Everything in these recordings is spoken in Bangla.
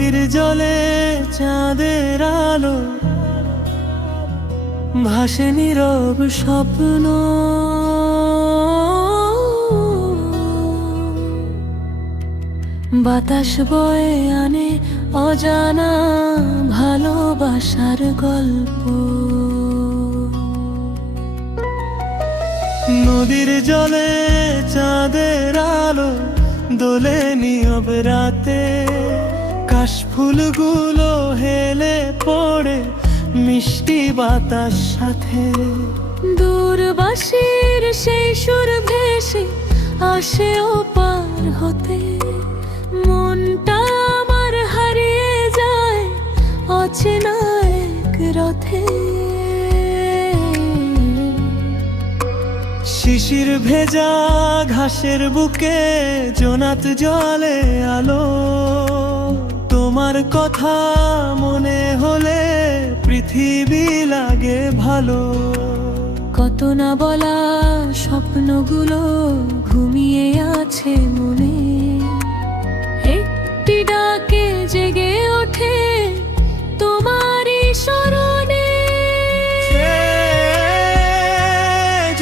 নদীর জলে চাঁদের আলো ভাসে নীরব স্বপ্ন। বাতাস বয়ে আনে অজানা ভালোবাসার গল্প। নদীর জলে চাঁদের আলো দোলে নীরব রাতে, কাশফুলগুলো হেলে পড়ে মিষ্টি বাতাস সাথে। দূরবাসীর সেই সুর ভেসে আসে ওপার হতে, মনটা আমার হারিয়ে যায় অচেনা এক রথে। শিশির ভেজা ঘাসের বুকে জোনাত জলে আলো, তোমার কথা মনে হলে পৃথিবী লাগে ভালো। কত না বলা স্বপ্নগুলো ঘুমিয়ে আছে মনে, একটি ডাকে জেগে ওঠে তোমারই স্মরণে।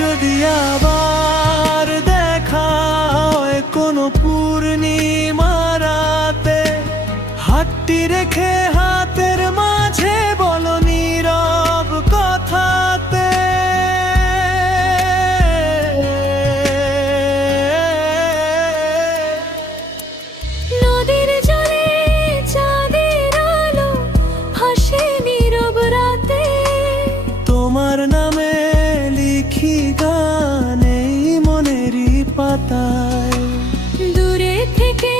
যদি আবার দেখা হয় কোনো পূর্ণিমা রাতে, হাতটি রেখে হাতের মাঝে বলো নীরব কথাতে। নদীর জলে চাঁদের আলো ভাসে নীরব রাতে, তোমার নামে লিখি গান এই মনেরই পাতায়। দূরে থেকে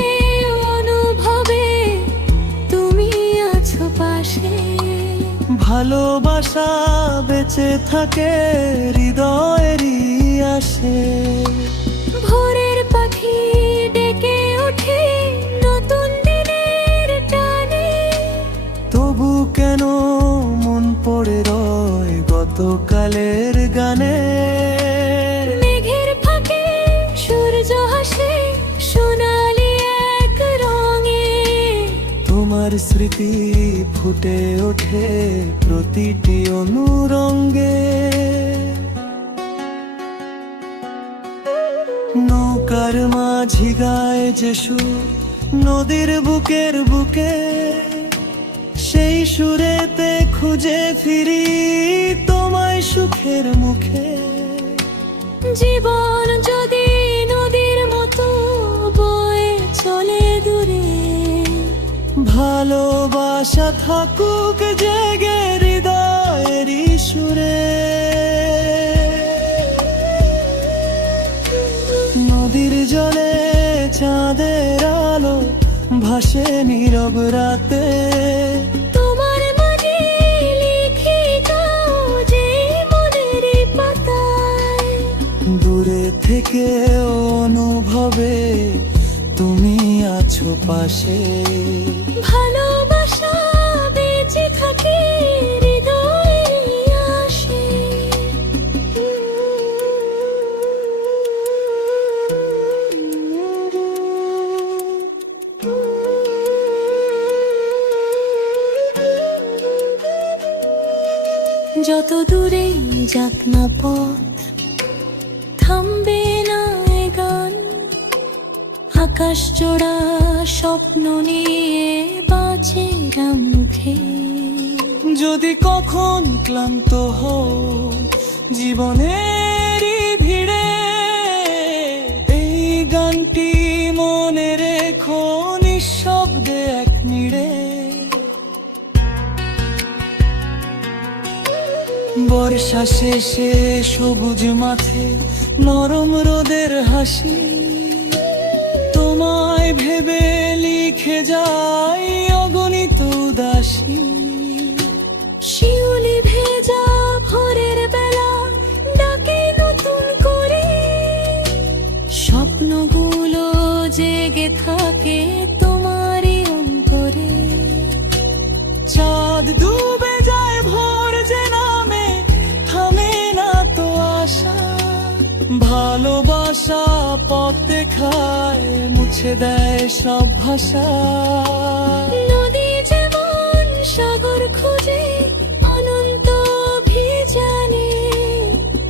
অনুভবে তুমি আছো পাশে, ভালোবাসা বেঁচে থাকে হৃদয়েরই আসে। ভোরের পাখি ডেকে ওঠে নতুন দিনের টানে, তবু কেন মন পড়ে রয় গতকালের গানে। মেঘের ফাঁকে সূর্য হাসে সোনালি এক রঙে, তোমার স্মৃতি ফুটে ওঠে প্রতিটি অনুরঙ্গে। নৌকার মাঝি গায়ে যে সুর নদীর বুকের বুকে, সেই সুরেতে খুঁজে ফিরি তোমায় সুখের মুখে। জীবন যদি নদীর মতো বয়ে চলে দূরে, ভালোবাসা থাকুক জেগে হৃদয়েরই সুরে। নদীর জলে চাঁদের আলো ভাসে নীরব রাতে, তোমার মানে লিখি যে মনের পাতায়। দূরে থেকে অনুভবে তুমি আছো পাশে, ভালোবাসা বেঁচে থাকে হৃদয়েরই আসে। যত দূরেই যাক না পথ, থামবে না এ গান। আকাশ জোড়া স্বপ্ন নিয়ে বাঁচে মুখে। যদি কখন ক্লান্ত হও জীবনের ভিড়ে, এই গানটি মনে রেখো নিঃশব্দে এক নিড়ে। বর্ষা শেষে সবুজ মাঠে নরম রোদের হাসি, তোমায় ভেবে লিখে যাই অগণিত উদাসী। শিউলি ভেজা ভোরের বেলা ডাকে নতুন করে, স্বপ্নগুলো জেগে থাকে তোমারই অন্তরে। চাঁদ ডুবে যায় ভোর যে নামে, থামে না তো আশা। ভালোবাসা পথ দেখায় মুছে দেয় সব ভাষা। সাগর খুঁজে অনন্ত অভিযানে,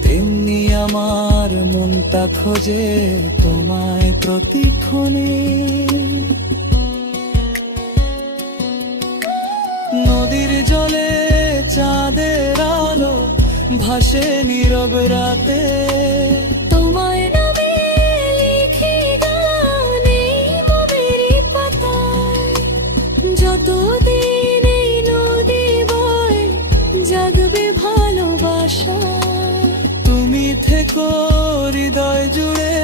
তেমনি আমার মনটা খোঁজে তোমায় প্রতিক্ষণে। নদীর জলে চাঁদের আলো ভাসে নীরব রাতে, তোমায় নামে লিখি গান এই মনেরই পাতায়। যতদিন এই নদী বয় জাগবে ভালোবাসা, তুমি থেকো হৃদয় জুড়ে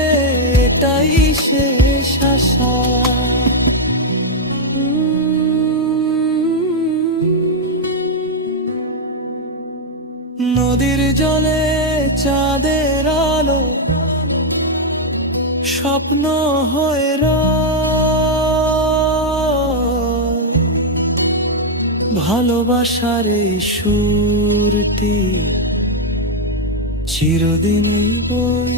এটাই শেষ আশা। নদীর জলে চাঁদের আলো স্বপ্ন হয়ে রয়, ভালোবাসার এই সুরটি চিরদিনই বই।